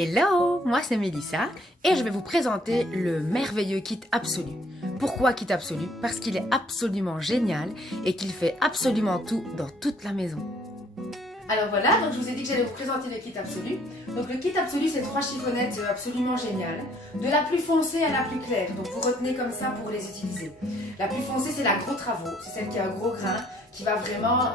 Hello, moi c'est Mélissa et je vais vous présenter le merveilleux kit absolu. Pourquoi kit absolu? Parce qu'il est absolument génial et qu'il fait absolument tout dans toute la maison. Alors voilà, donc je vous ai dit que j'allais vous présenter le kit absolu. Donc le kit absolu, c'est 3 chiffonnettes absolument géniales, de la plus foncée à la plus claire. Donc vous retenez comme ça pour les utiliser. La plus foncée, c'est la gros travaux, c'est celle qui a un gros grain, qui va vraiment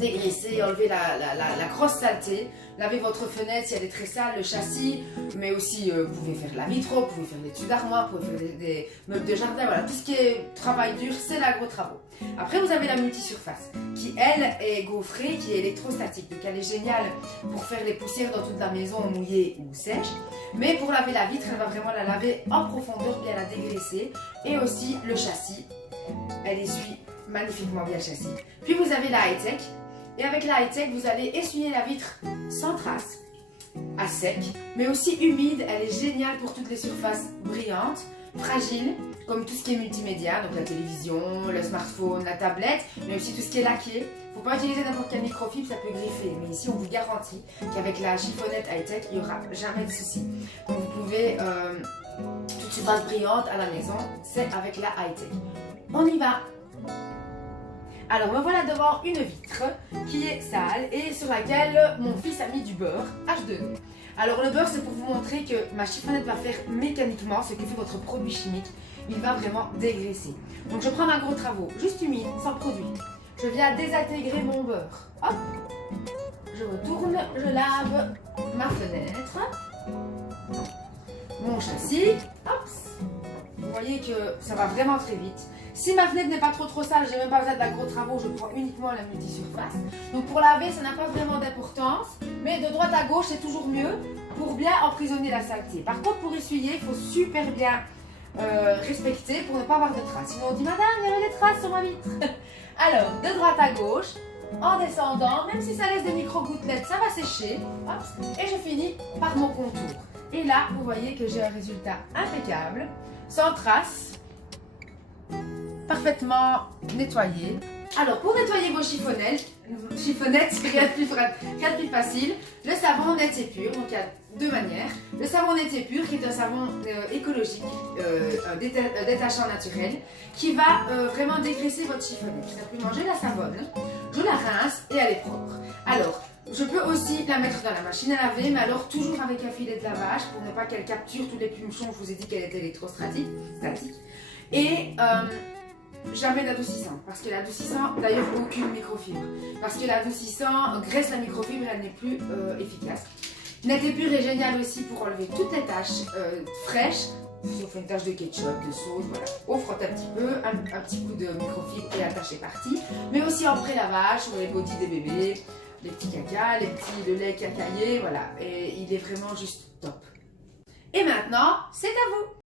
dégraisser, enlever la grosse saleté, laver votre fenêtre si elle est très sale, le châssis, mais aussi vous pouvez faire de la vitre, vous pouvez faire des dessus d'armoire, vous pouvez faire des meubles de jardin, voilà, tout ce qui est travail dur, c'est la gros travaux. Après vous avez la multisurface qui elle est gaufrée, qui est électrostatique, donc elle est géniale pour faire les poussières dans toute la maison mouillée ou sèche, mais pour laver la vitre, elle va vraiment la laver en profondeur, bien la dégraisser, et aussi le châssis, elle essuie magnifiquement bien le châssis. Puis vous avez la high-tech, et avec la high-tech vous allez essuyer la vitre sans trace, à sec, mais aussi humide. Elle est géniale pour toutes les surfaces brillantes, fragiles, comme tout ce qui est multimédia, donc la télévision, le smartphone, la tablette, mais aussi tout ce qui est laqué. Il ne faut pas utiliser n'importe quelle microfibre, ça peut griffer, mais ici on vous garantit qu'avec la chiffonnette high-tech, il n'y aura jamais de souci. Donc vous pouvez, toute surface brillante à la maison, c'est avec la high-tech. On y va! Alors me voilà devant une vitre qui est sale et sur laquelle mon fils a mis du beurre H2O. Alors le beurre, c'est pour vous montrer que ma chiffonnette va faire mécaniquement ce que fait votre produit chimique. Il va vraiment dégraisser. Donc je prends ma gros travaux, juste humide, sans produit. Je viens désintégrer mon beurre. Hop, je retourne, je lave ma fenêtre, mon châssis. Hop. Vous voyez que ça va vraiment très vite. Si ma fenêtre n'est pas trop sale, je n'ai même pas besoin de la gros travaux, je prends uniquement la multisurface. Donc pour laver, ça n'a pas vraiment d'importance, mais de droite à gauche, c'est toujours mieux pour bien emprisonner la saleté. Par contre, pour essuyer, il faut super bien respecter pour ne pas avoir de traces. Sinon on dit, madame, il y avait des traces sur ma vitre. Alors, de droite à gauche, en descendant, même si ça laisse des micro-gouttelettes, ça va sécher. Hop, et je finis par mon contour. Et là, vous voyez que j'ai un résultat impeccable, sans traces, parfaitement nettoyé. Alors pour nettoyer vos chiffonnettes, rien de plus facile, le savon net et pur. Donc il y a deux manières. Le savon net et pur qui est un savon écologique, détachant naturel, qui va vraiment dégraisser votre chiffonnette. Simplement je la savonne, je la rince et elle est propre. Alors je peux aussi la mettre dans la machine à laver, mais alors toujours avec un filet de lavage pour ne pas qu'elle capture tous les plumeçons. Je vous ai dit qu'elle était électrostatique. Et jamais d'adoucissant, parce que l'adoucissant, d'ailleurs aucune microfibre, parce que l'adoucissant graisse la microfibre et elle n'est plus efficace. Net et pur est génial aussi pour enlever toutes les taches fraîches, sauf une tache de ketchup, de sauce, voilà. On frotte un petit peu, un petit coup de microfibre et la tâche est partie, mais aussi en pré-lavage sur les bodys des bébés, les petits cacas, le lait cacaillé, voilà, et il est vraiment juste top. Et maintenant, c'est à vous!